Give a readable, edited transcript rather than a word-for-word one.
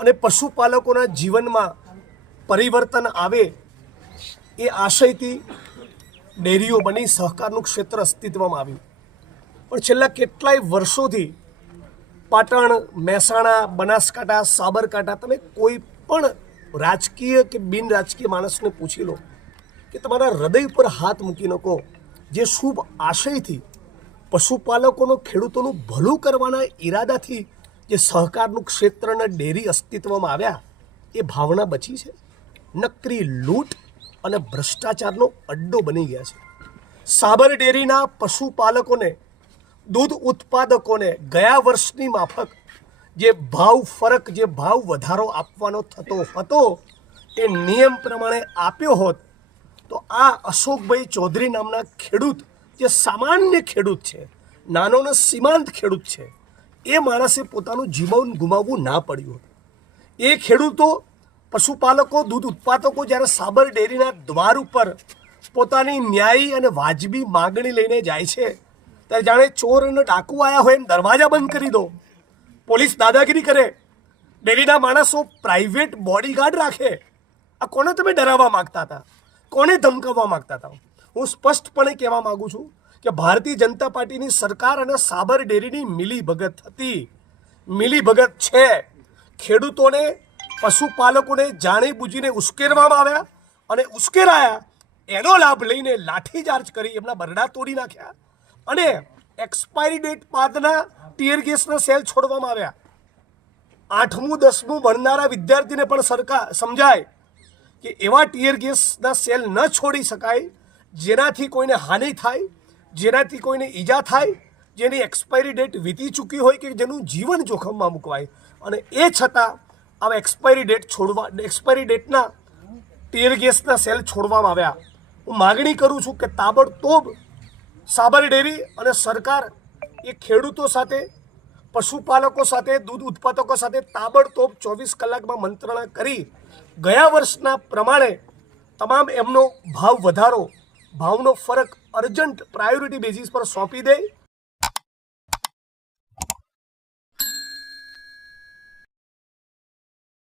અને પશુપાલકોના જીવનમાં પરિવર્તન આવે એ આશયથી ડેરીઓ બની, સહકારનું ક્ષેત્ર અસ્તિત્વમાં આવ્યું. પણ છેલ્લા કેટલાય વર્ષોથી પાટણ, મહેસાણા, બનાસકાંઠા, સાબરકાંઠા, તમે કોઈ પણ રાજકીય કે બિન રાજકીય માણસને પૂછી લો કે તમારા હૃદય પર હાથ મૂકીને કહો, જે શુભ આશયથી પશુપાલકોનો, ખેડૂતોનું ભલું કરવાના ઈરાદાથી જે સહકારનું ક્ષેત્ર અને ડેરી અસ્તિત્વમાં આવ્યા, એ ભાવના બચી છે. નકરી લૂંટ અને ભ્રષ્ટાચારનો અડ્ડો બની ગયા છે. સાબર ડેરીના પશુપાલકોને, દૂધ ઉત્પાદકોને ગયા વર્ષની માફક જે ભાવ ફરક, જે ભાવ વધારો આપવાનો થતો હતો એ નિયમ પ્રમાણે આપ્યો હોત તો આ અશોકભાઈ ચૌધરી નામના ખેડૂત, જે સામાન્ય ખેડૂત છે, નાનો ને સીમાંત ખેડૂત છે, એ માણસે પોતાનું જીવન ગુમાવવું ના પડ્યું હતું. એ ખેડૂતો, પશુપાલકો, દૂધ ઉત્પાદકો જ્યારે સાબર ડેરીના દ્વાર ઉપર પોતાની ન્યાયી અને વાજબી માગણી લઈને જાય છે ત્યારે જાણે ચોર અને ડાકુ આવ્યા હોય એમ દરવાજા બંધ કરી દો, પોલીસ દાદાગીરી કરે, ડેરીના માણસો પ્રાઇવેટ બોડીગાર્ડ રાખે. આ કોને તમે ડરાવવા માગતા હતા? કોને ધમકાવવા માગતા હતા? હું સ્પષ્ટપણે કહેવા માગું છું કે ભારતીય જનતા પાર્ટીની સરકાર અને સાબર ડેરીની મિલીભગત હતી, મિલીભગત છે. ખેડૂતોને, પશુપાલકોને જાણી બૂજીને ઉશ્કેરવામાં આવ્યા અને ઉશ્કેરાયા, એનો લાભ લઈને લાઠીચાર્જ કરી એમના બરડા તોડી નાખ્યા અને એક્સપાયરી ડેટ બાદના ટીયર ગેસના સેલ છોડવામાં આવ્યા. 8મું 10મું ભણનારા વિદ્યાર્થીને પણ સરકાર સમજાય કે એવા ટીયર ગેસના સેલ ન છોડી શકાય જેનાથી કોઈને હાનિ થાય, જેનાથી કોઈને ઈજા થાય, જેની એક્સપાયરી ડેટ વીતી ચૂકી હોય કે જેનું જીવન જોખમમાં મૂકવાય. અને એ છતાં આવા એક્સપાયરી ડેટના ટીયર ગેસના સેલ છોડવામાં આવ્યા. હું માગણી કરું છું કે તાબડતોબ સાબર ડેરી અને સરકાર એ ખેડૂતો સાથે, પશુપાલકો સાથે, દૂધ ઉત્પાદકો સાથે તાબડતોબ 24 કલાકમાં મંત્રણા કરી ગયા વર્ષના પ્રમાણે તમામ એમનો ભાવ વધારો, ભાવનો ફરક અર્જન્ટ પ્રાયોરિટી બેઝિસ પર સોંપી દે